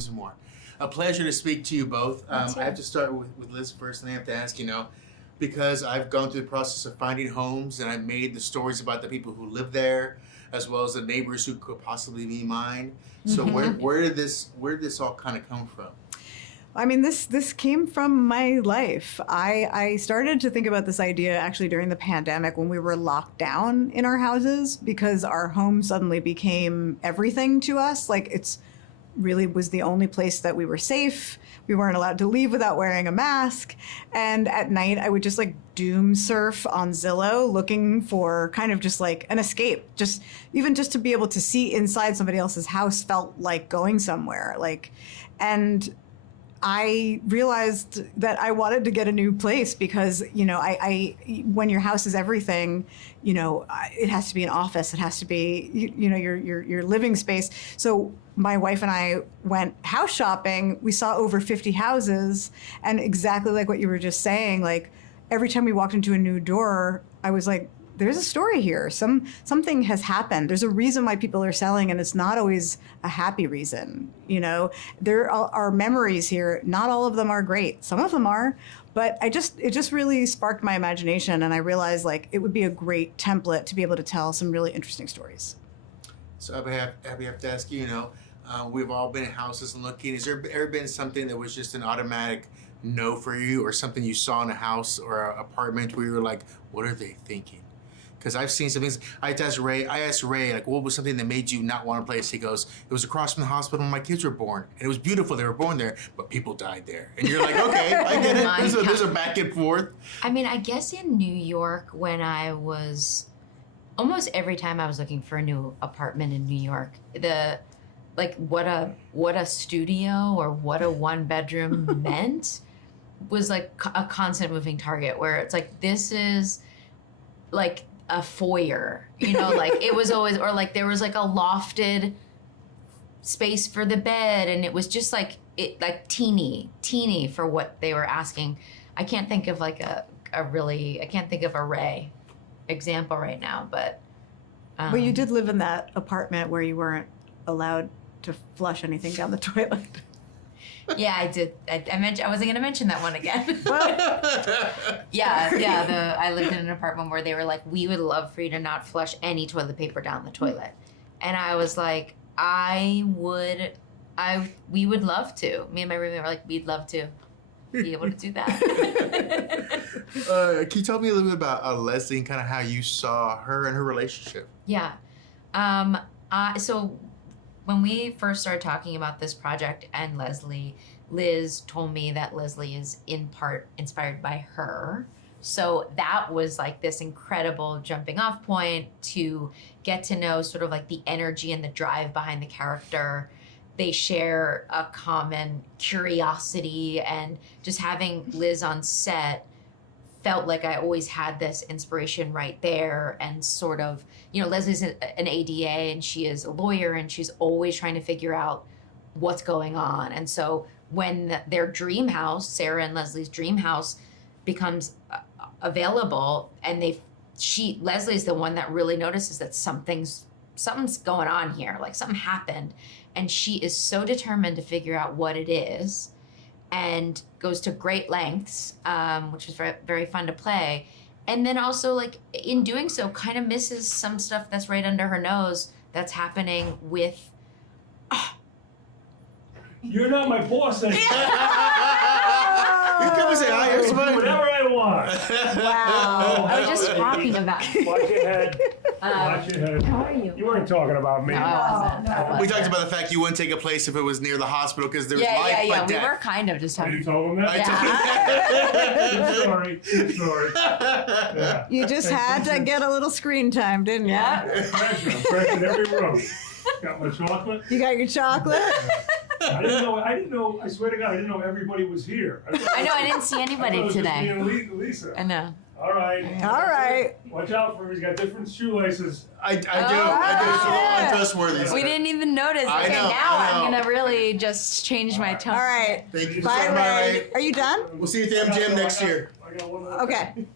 me some more. A pleasure to speak to you both. I have to start with Liz first, and I have to ask, because I've gone through the process of finding homes, and I've made the stories about the people who live there, as well as the neighbors who could possibly be mine. So where did this all kind of come from? I mean, this came from my life. I started to think about this idea actually during the pandemic when we were locked down in our houses because our home suddenly became everything to us. Like it's really was the only place that we were safe. We weren't allowed to leave without wearing a mask. And at night, I would just like doom surf on Zillow looking for kind of just like an escape. Just to be able to see inside somebody else's house felt like going somewhere. And I realized that I wanted to get a new place because, I when your house is everything, it has to be an office. It has to be, your living space. So my wife and I went house shopping. We saw over 50 houses, and exactly like what you were just saying, like every time we walked into a new door, I was like, there's a story here. Something has happened. There's a reason why people are selling, and it's not always a happy reason. There are memories here. Not all of them are great. Some of them are, but it just really sparked my imagination, and I realized like it would be a great template to be able to tell some really interesting stories. So Abbi, I have to ask you. We've all been in houses and looking. Has there ever been something that was just an automatic no for you, or something you saw in a house or an apartment where you were like, what are they thinking? Because I've seen some things. I asked Ray, like, what was something that made you not want a place? He goes, it was across from the hospital when my kids were born. And it was beautiful. They were born there, but people died there. And you're like, okay, I get it. There's a back and forth. I mean, I guess in New York, when I was, almost every time I was looking for a new apartment in New York, what a studio or what a one bedroom meant was like a constant moving target, where it's like, this is like a foyer, like it was always, or like there was like a lofted space for the bed, and it was just like teeny for what they were asking. I can't think of like I can't think of a Ray example right now, but But you did live in that apartment where you weren't allowed to flush anything down the toilet. Yeah, I did. I wasn't going to mention that one again. I lived in an apartment where they were like, we would love for you to not flush any toilet paper down the toilet. And I was like, we would love to. Me and my roommate were like, we'd love to be able to do that. Can you tell me a little bit about Leslie and kind of how you saw her and her relationship? Yeah. So when we first started talking about this project and Liz told me that Leslie is in part inspired by her. So that was like this incredible jumping off point to get to know sort of like the energy and the drive behind the character. They share a common curiosity, and just having Liz on set felt like I always had this inspiration right there. And sort of, Leslie's an ADA and she is a lawyer, and she's always trying to figure out what's going on. And so when their dream house, Sarah and Leslie's dream house, becomes available, and Leslie's the one that really notices that something's going on here, like something happened. And she is so determined to figure out what it is, and goes to great lengths, which is very, very fun to play. And then also, like, in doing so, kind of misses some stuff that's right under her nose that's happening with... You're not my boss anymore. You come and say hi, Do whatever I want. Wow. I was just talking about... Watch your head. Watch your head. How are you? You weren't talking about me. No, I wasn't. We talked about the fact you wouldn't take a place if it was near the hospital because there's life Yeah. but We death. were kind of just You talking. told him that? True story. Yeah. You just had to get a little screen time, didn't you? Yeah. I'm fresh in every room. Got my chocolate. You got your chocolate? I didn't know, I swear to God, I didn't know everybody was here. I know, I didn't see anybody I thought it was today. just me and Lisa. I know. All right. All right. Watch out for him. He's got different shoelaces. I do. It's a little yeah. untrustworthy. We didn't even notice. I Okay, know, now I know. I'm gonna really just change my tone. All right. Thank you Bye, so much. Ray. Are you done? We'll see you at the MGM next year. I got one more. Okay.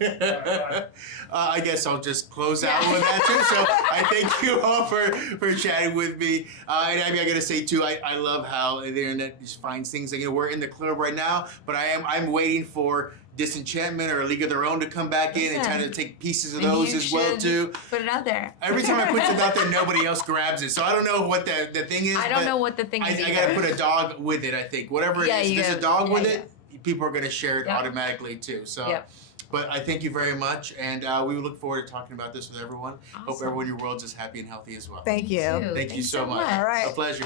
I guess I'll just close out with that too. So I thank you all for chatting with me. And Abby, I gotta say too, I love how the internet just finds things. Like, we're in the club right now, but I'm waiting for Disenchantment or A League of Their Own to come back in and Listen, try to take pieces of and those you as well should too. Put it out there. Every time I put it out there, nobody else grabs it. So I don't know what the thing is. I don't but know what the thing is. I either. gotta put a dog with it. I think whatever Yeah, it is, you there's gotta- a dog with yeah, it. People are gonna share it Yep. automatically too. So. Yep. But I thank you very much, and we look forward to talking about this with everyone. Hope Awesome. everyone in your world's is happy and healthy as well. Thank you. Too. Thank you Thanks so much. All right. A pleasure.